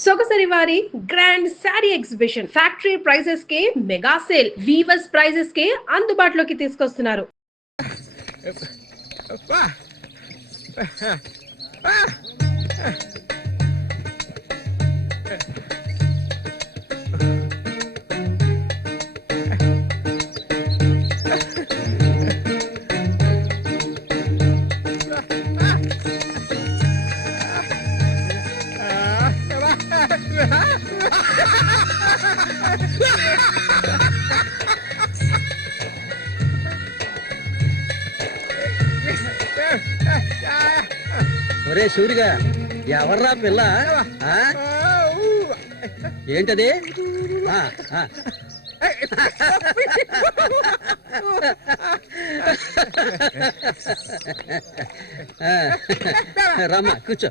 సొగసరి వారి grand sari exhibition factory prices కే mega sale weavers prices కే అందుబాటులోకి తీసుకొస్తున్నారు. ఒరే సూరిగా, ఎవర్రా పిల్ల? ఏంటది? రమ్మా కూర్చో.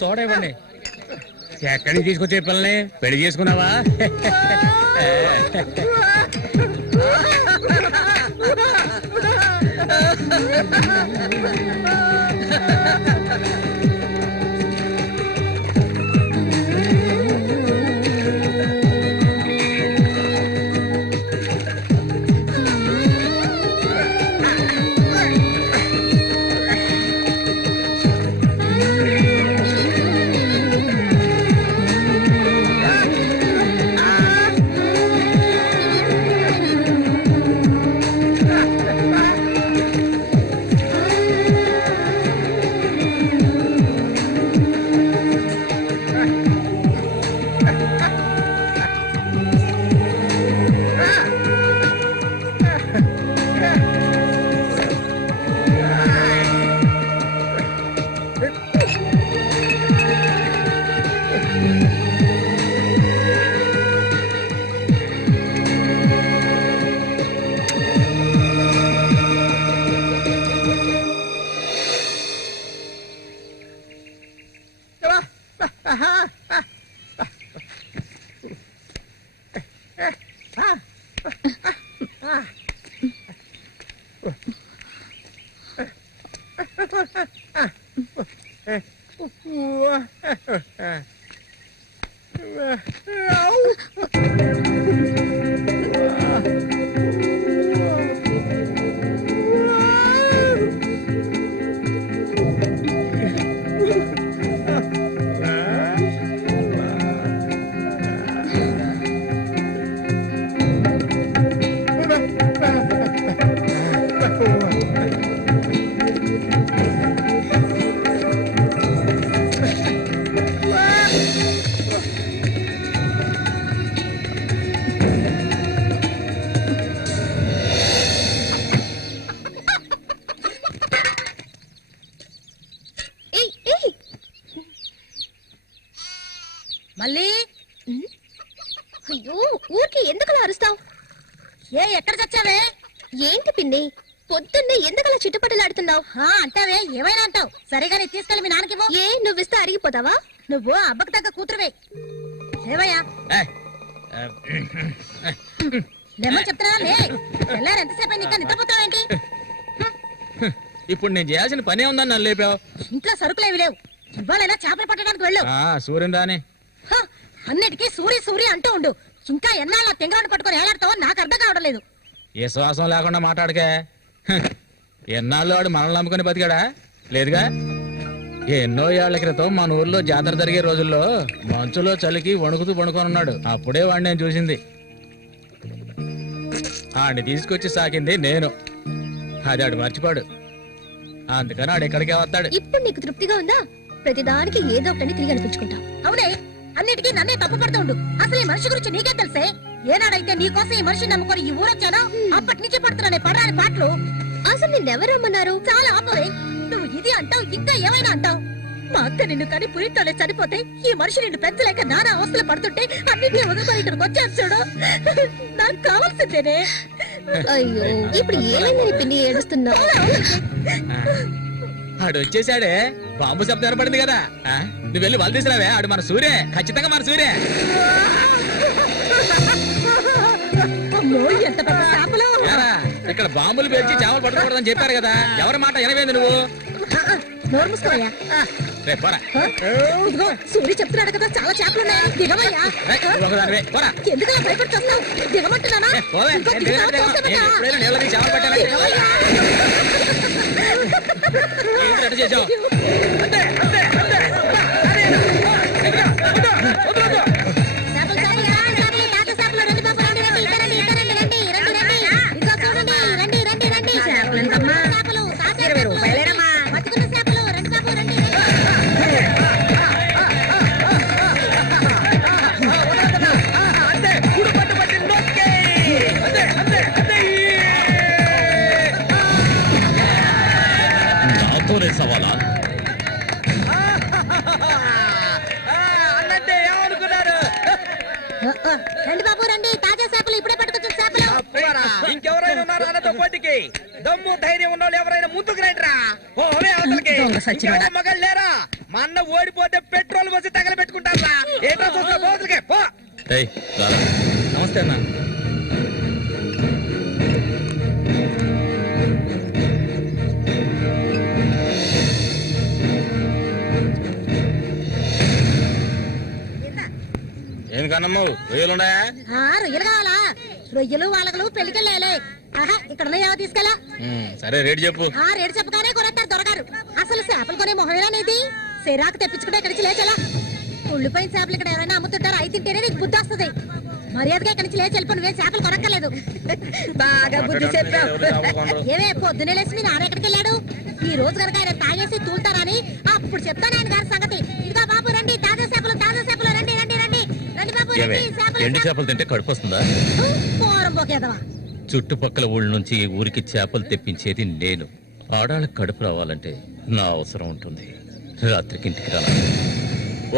చూడండి ఎక్కడికి తీసుకొచ్చే పిల్లని పెళ్లి చేసుకున్నావా? మళ్ళీ అయ్యో ఊరికి ఎందుకు అరుస్తావు? ఎక్కడ చచ్చావే? ఏంటి పిన్ని పొద్దున్నే ఎందుకలా చిట్టుపట్టలాడుతున్నావు? అంటావే ఏమైనా అంటావు. సరిగానే తీసుకెళ్ళి మీ నాన్నకి ఏ నువ్విస్తే అరిగిపోతావా? నువ్వు అబ్బకు తగ్గ కూతురువే. ఏవయ్యా లేమని చెప్తున్నా ఎల్లారు ఎంతసేపు ఇంకా నిద్రపోతావేంటి? ఇప్పుడు నేను చేయాల్సిన పనే ఉందని నన్ను లేపావు. ఇంట్లో సరుకులేవి లేవు. ఇవాళైనా చేపలు పట్టడానికి వెళ్ళు. సూర్యుని రాని అన్నిటికీ సూరి సూరి అంటూ ఉండు. ఇంకా ఎన్నాళ్ళ తెంగరాడు పట్టుకొని ఏలాడతావో నాకు అర్థం కావడం లేదు. ఏ శ్వాసం లేకుండా మాట్లాడకే. ఎన్నాళ్ళు వాడు మనల్ని నమ్ముకుని బతికాడా? లేదుగా. ఎన్నో ఏళ్ల క్రితం మన ఊర్లో జాతర జరిగే రోజుల్లో మంచులో చలికి వణుకుతూ పడుకొనున్నాడు. అప్పుడే వాడిని నేను చూసింది. ఆడిని తీసుకొచ్చి సాకింది నేను. అది ఆడు మర్చిపోడు. అందుకని ఆడు ఎక్కడికే వస్తాడు. ఇప్పుడు నీకు తృప్తిగా ఉందా? ప్రతిదానికి ఏదో ఒకటి తిరిగి అనిపించుకుంటావు. అవునే, అన్నిటికీ నన్నే తప్పు పడుతూ ఉండు. అసలు ఈ మనిషి గురించి నీకే తెలుసే. ఏనాడైతే నీకోసం ఈ మనిషిని నమ్ముకొని ఈ ఊరొచ్చానో అప్పటి నుంచి పడుతున్నానే పడాని పాటలు. అసలు నిన్నెవరు రమ్మన్నారు? చాలా ఆపవే. నువ్వు ఇది అంటావు, ఇంకా ఏమైనా అంటావు. మా అక్క నిన్ను కని పురితోనే చనిపోతే ఈ మనిషి నిన్ను పెంచలేక నానా అవస్థలు పడుతుంటే అన్నింటినీ వదులుకొని ఇక్కడికి వచ్చాను చూడు. నాకు కావాల్సిందేనే. అయ్యో ఇప్పుడు ఏమైందని పిన్ని ఏడుస్తున్నావు? ఆడు వచ్చేసాడే, బాంబు శబ్దం ఏర్పడింది కదా. నువ్వు వెళ్ళి వాళ్ళు తీసుకురావే, ఆడు మన సూర్య, ఖచ్చితంగా మన సూర్య. ఇక్కడ బాంబులు పేర్చి చేపలు పట్టుకోకూడదని చెప్పారు కదా, ఎవరి మాట వినవేంది నువ్వు? సూర్య చెప్తున్నాడు కదా, చాలా చేపలు ఉన్నాయి, దిగవయ్యా. ఎందుకు భయపడుతున్నావు? దిగమంటున్నానా? చేసావు సవాలా? అన్నట్టే ఏమనుకున్నారు? రండి బాబు రండి, తాజా చేపలు ఇప్పుడే పట్టుకొచ్చిన చేపలు. ఇంకెవరైనా ఉన్నారా అన్నతో పోటీకి? దమ్ము ధైర్యం ఉన్న వాళ్ళు ఎవరైనా ముందుకు రండిరా. మగళ్ళు లేరా? మా అన్న ఓడిపోతే పెట్రోల్ పోసి తగలబెట్టుకుంటారా? ఏంటో చూసిన బోతులకే పో. నమస్తే అన్న. ఎందుకన్నమ్మా రొయ్యలున్నాయా? రొయ్యలు కావాలా? రొయ్యలు వాళ్ళగలు పెళ్లికెళ్ళాలి. ఇక్కడ తీసుకెళ్ళా. సరే రేటు చెప్పు. రేటు చెప్పగానే కొనేస్తారు దొరగారు. అసలు చేపలు కొనే మొహమేనానేది? సిరాకు తెప్పించుకుంటే ఇక్కడికి లేచలా. ఉళ్ళిపోయిన చేపలు ఇక్కడ ఎవరైనా అమ్ముతుంటారు, అయి తింటేనే నీకు బుద్ధి వస్తుంది. మర్యాదగా ఇక్కడి నుంచి లేచి వెళ్ళిపో, నువ్వే చేపలు కొనక్కర్లేదు. బాగా బుద్ధి చెప్పావు. ఏమే పొద్దునే లేచి మీ నాన్న ఎక్కడికి వెళ్ళాడు? ఈ రోజు కనుక ఆయన తాగేసి తూలుతారని అప్పుడు చెప్తాను ఆయన గారి సంగతి. ఇదిగో బాబు రండి, తాజా చేపలు రండి రండి రండి రండి బాబు రండి. ఎండు చేపలు తింటే కడుపు వస్తుందా? పోరం పోకేదవా. చుట్టుపక్కల ఊళ్ళ నుంచి ఈ ఊరికి చేపలు తెప్పించేది నేను. ఆడాళ్ళకి కడుపు రావాలంటే నా అవసరం ఉంటుంది. రాత్రికి ఇంటికి రా.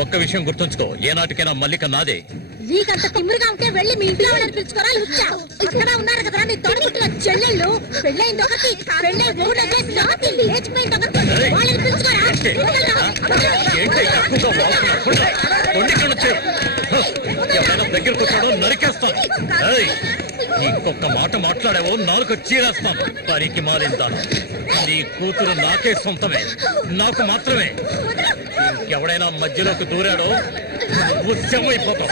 ఒక్క విషయం గుర్తుంచుకో, ఏనాటికైనా మల్లిక నాదే. నీకంత తిమ్మిరిగా ఉంటే వెళ్ళి మీ ఇంట్లో వాళ్ళని పిలుచుకోరా. ఇక్కడ ఉన్నారు కదా నీ తోడుపుట్టిన చెల్లెళ్ళు. పెళ్ళైంది ఒకటి, పెళ్ళై ఊళ్ళో చేసి లేచిపోయింది ఒకటి. వాళ్ళని పిలుచుకోరా. ఎవరైనా దగ్గరకు వచ్చాడో నరికేస్తాను. ఇంకొక మాట మాట్లాడావో నాలుగు చీరేస్తాను. పనికి మారిందాను. నీ కూతురు నాకే సొంతమే, నాకు మాత్రమే. ఇంకెవడైనా మధ్యలోకి దూరాడో ఉద్యమైపోతాం.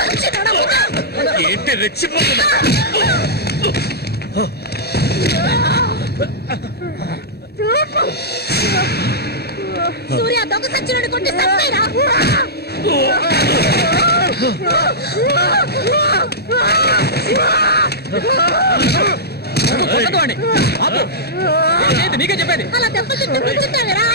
ఏంటి రెచ్చిపోతున్నా? సూర్య దొంగ సచ్చినోడు కొట్టి చంపేరా. నీకే చెప్పేది. అలా దెబ్బలు కూర్చుంటావేరా.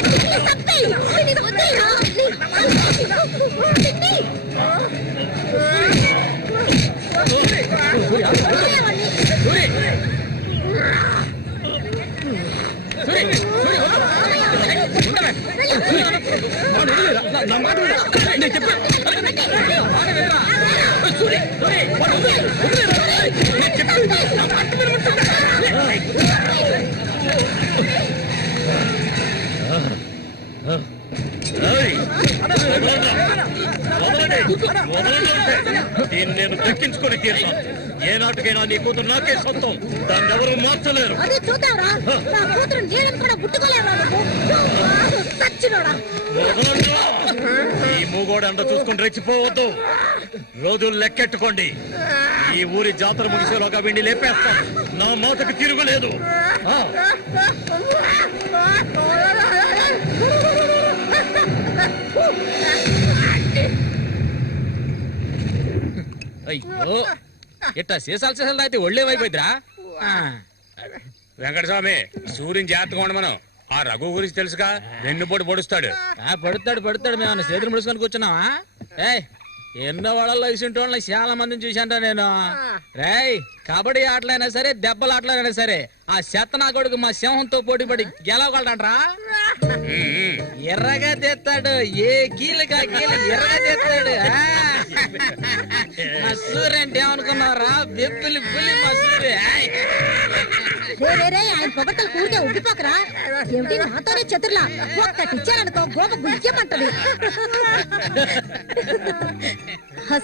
దీన్ని నేను దక్కించుకొని తీరుతాను. ఏ నాటికైనా నీ కూతురు నాకే సొంతం, దాన్ని ఎవరు మార్చలేరు. ఈ మూగోడు అంట చూసుకుని రెచ్చిపోవద్దు. రోజులు లెక్కెట్టుకోండి. ఈ ఊరి జాతర ముగిసేలోగా వీడిని లేపేస్తాను. నా మాటకు తిరుగులేదు. అయ్యో, ఇట్టా సీసాలు సీసాలు అయితే ఒళ్ళేమైపోయిద్దిరా. వెంకటస్వామి, సూర్యుని జాగ్రత్తగా ఉండి మనం. ఆ రఘు గురించి తెలుసుగా, వెన్నుపోటు పొడుస్తాడు. పడుతాడు. మేము చేతులు ముడుచుకొని కూర్చున్నావా? ఎన్నో వాళ్ళలో ఇసుంటి వాళ్ళని చాలా మందిని చూశాంటా నేను. రేయ్, కబడ్డీ ఆటలైనా సరే, దెబ్బల ఆటలైనా సరే, ఆ శతనా కొడుకు మా సింహంతో పోటీపడి గెలవగలడంట్రా. ఎర్రగా తెస్తాడు, ఏ కీలుగా కీలు ఎర్రగా తెస్తాడు. సూర్య అంటే ఏమనుకున్నారా? బెబ్బులి పులి మా సూర్య. ఆయన పొగట్టలు కూరికే ఉబ్బిపోకరా. ఏమిటి నాతోనే చతుర్లా ఒక్కటిచ్చారనుకో గోప గుజ్జమంటది.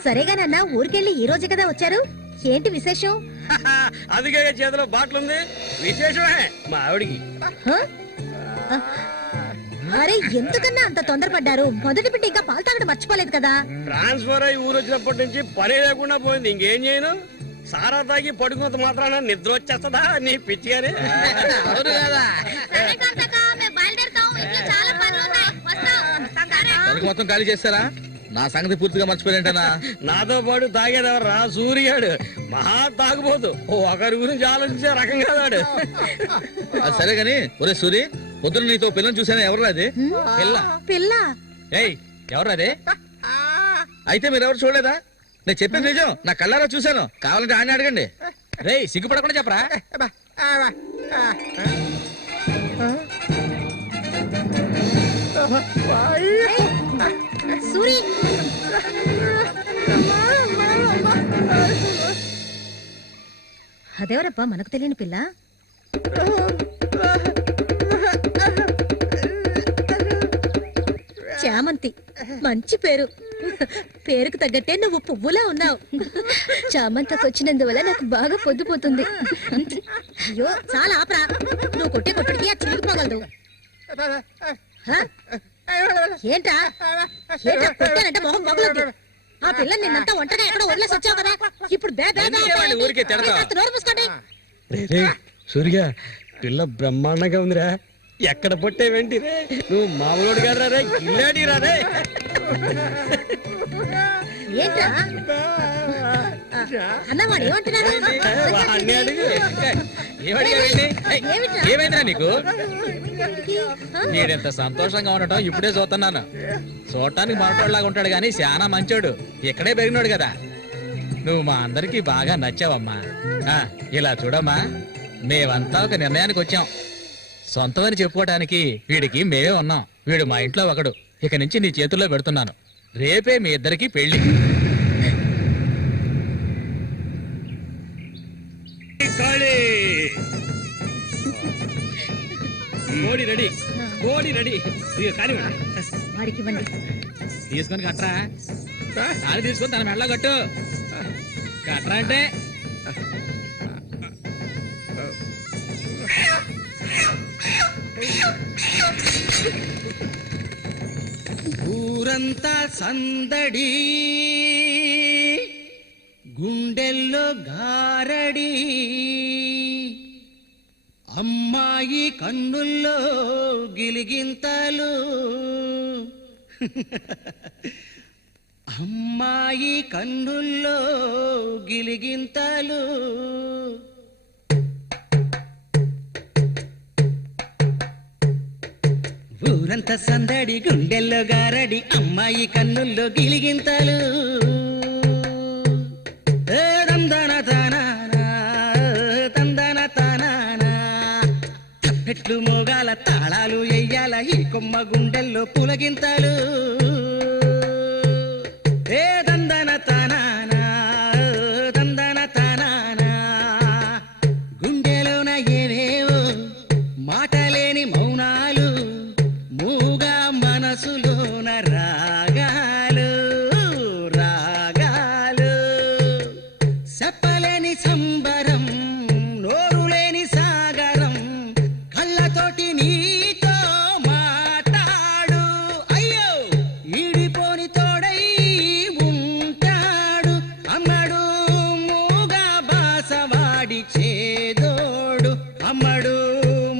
సరేగానన్నా ఊరికెళ్ళి ఈ రోజే కదా వచ్చారు, ఏంటి విశేషం? అదిగే చేతిలో బాటిల్ ఉంది, విశేషమే మా ఆవిడికి. అరే ఎందుకన్నా అంత తొందరపడ్డారు? మొదటి బిడ్డ ఇంకా పాలు తాగడం మర్చిపోలేదు కదా. ట్రాన్స్ఫర్ అయ్యి ఊరు వచ్చినప్పటి నుంచి పని లేకుండా పోయింది. ఇంకేం చేయను, సారా తాగి పడుకున్నంత మాత్రాన నిద్ర వచ్చేస్తుందా నీ పిచ్చిగానే? అవును కదా. మొత్తం ఖాళీ చేస్తారా? నా సంగతి పూర్తిగా మర్చిపోయింటనా? నాతో పాటు తాగేదెవర్రా? సూర్యాడు మహా తాగుపోతు, ఒకరి గురించి ఆలోచించే రకం కాదాడు. అది సరే గాని, ఒరే సూరి, పొద్దున నీతో పిల్లని చూసాను. ఎవరు అది పిల్ల? పిల్ల? ఏయ్ ఎవరు అది? అయితే మీరెవరు చూడలేదా? నేను చెప్పింది నిజం, నా కళ్ళారా చూశాను. కావాలంటే ఆయన అడగండి. రేయ్ సిగ్గుపడకుండా చెప్పరా? సూరి అదేవరబ్బా మనకు తెలియని పిల్ల? చామంతి, మంచి పేరు. పేరుకు తగ్గట్టే నువ్వు పువ్వులా ఉన్నావు. చామంతకు వచ్చినందువల్ల నాకు బాగా పొద్దుపోతుంది. అయ్యో చాలా ఆపరా, నువ్వు కొట్టే కొట్టుడికి ఆ చిరిగిపోగలదు. ఏంటా ఏంటా కొట్టానంటే మొహం పొగలొద్దు. ఆ పిల్లని నిన్నంతా ఒంటరిగా ఎక్కడో వదిలేసి వచ్చావు కదా, ఇప్పుడు నోరు మూసుకోండి. సూర్య, పిల్ల బ్రహ్మాండంగా ఉందిరా. ఎక్కడ పొట్టే వెంటి రే, నువ్వు మామూలుడు గారు రే, కిల్లాడి రా రే. ఏంట్రా అన్నవాడు ఏమంటున్నాడు? ఏమైందా నీకు? వీడెంత సంతోషంగా ఉండటం ఇప్పుడే చూస్తున్నాను. చూడటానికి మనటోళ్ళలాగా ఉంటాడు గాని చాలా మంచోడు. ఇక్కడే పెరిగినాడు కదా. నువ్వు మా అందరికి బాగా నచ్చావమ్మా. ఇలా చూడమ్మా, మేమంతా ఒక నిర్ణయానికి వచ్చాం. సొంతమని చెప్పుకోవటానికి వీడికి మేమే ఉన్నాం. వీడు మా ఇంట్లో ఒకడు. ఇక నుంచి నీ చేతుల్లో పెడుతున్నాను. రేపే మీ ఇద్దరికి పెళ్లి. కోడి రెడీ, కోడి రెడీ. వాడికి ఇవ్వండి. తీసుకొని కట్టరా. తాళి తీసుకొని తన మెడలో కట్టు. కట్టరా అంటే ఊరంతా సందడి, గుండెల్లో గారడి, అమ్మాయి కన్నుల్లో గిలిగింతలు, అమ్మాయి కన్నుల్లో గిలిగింతలు. ఊరంతా సందడి, గుండెల్లో గారడి, అమ్మాయి కన్నుల్లో గిలిగింతలు. తందన తానానా, తందన తానానా. తప్పెట్లు మోగాల, తాళాలు ఎయ్యాల, ఈ కొమ్మ గుండెల్లో పులగింతలు. తందన తానానా, తందన తానానా. గుండెలోన ఏవేవో మాటలేని మౌనాలు, మూగా మనసులోన రాగాలు, రాగాలు. చెప్పలేని సంబరం, నోరులేని సాగరం, కళ్ళతోటి నీతో మాట్లాడు. అయ్యో ఈడిపోని తోడై ఉంటాడు, అమ్మడు మూగా బాసవాడి చేదోడు, అమ్మడు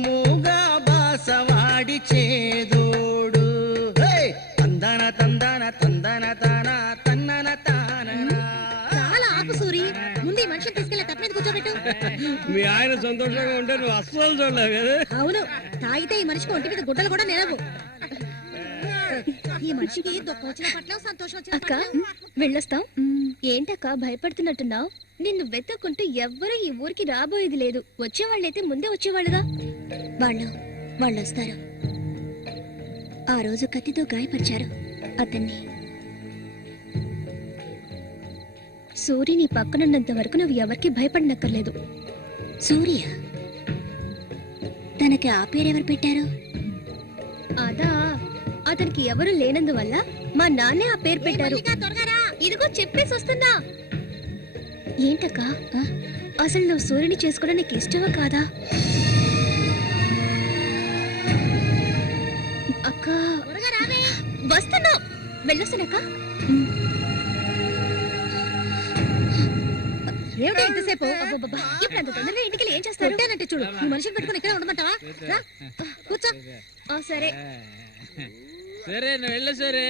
మూగా బాసవాడి చేదోడు. తందన తందన తందన తాన తన్నన తాన. చాలా ఆపు సూరి, ముందు ఈ మనిషిని తీసుకెళ్ళి తప్ప మీద కూర్చోబెట్టు. మీ ఆయన సంతోషంగా ఉంటే నువ్వు అస్సలు చూడలేవు కదా. అవును, తాగితే ఈ మనిషికి ఒంటి మీద గుడ్డలు కూడా నిలవు. ఈ మనిషికి దుఃఖం వచ్చిన పట్ల, సంతోషం వచ్చిన అక్క వెళ్ళొస్తాం. ఏంటక్క భయపడుతున్నట్టున్నావు? నిన్ను వెతుక్కుంటూ ఎవ్వరూ ఈ ఊరికి రాబోయేది లేదు. వచ్చేవాళ్ళైతే ముందే వచ్చేవాళ్ళుగా. వాళ్ళు వస్తారు. ఆ రోజు కత్తితో గాయపరిచారు అతన్ని. సూర్య నీ పక్కనున్నంత వరకు నువ్వు ఎవరికి భయపడనక్కర్లేదు. సూర్య మనకి ఆ పేరు ఎవరు పెట్టారు? అదా, అతనికి ఎవరు లేనందువల్ల మా నాన్నే ఆ పేరు పెట్టారు. ఇదిగో చెప్పేసి వస్తున్నా. ఏంటక్క, అసలు నువ్వు సూర్యుని చేసుకోవడం నీకు ఇష్టమా కాదా? అక్క వస్తున్నా, వెళ్ళొస్తానక్క. ఏమిటి ఇంతసేపు? ఇప్పుడు అంత తొందరగా ఇంటికి ఏం చేస్తారు? అంటే చూడు, ఈ మనిషిని పెట్టుకుని ఇక్కడ ఉండమంటావా? రా, కూర్చో. సరే సరే నువ్వు వెళ్ళు సరే.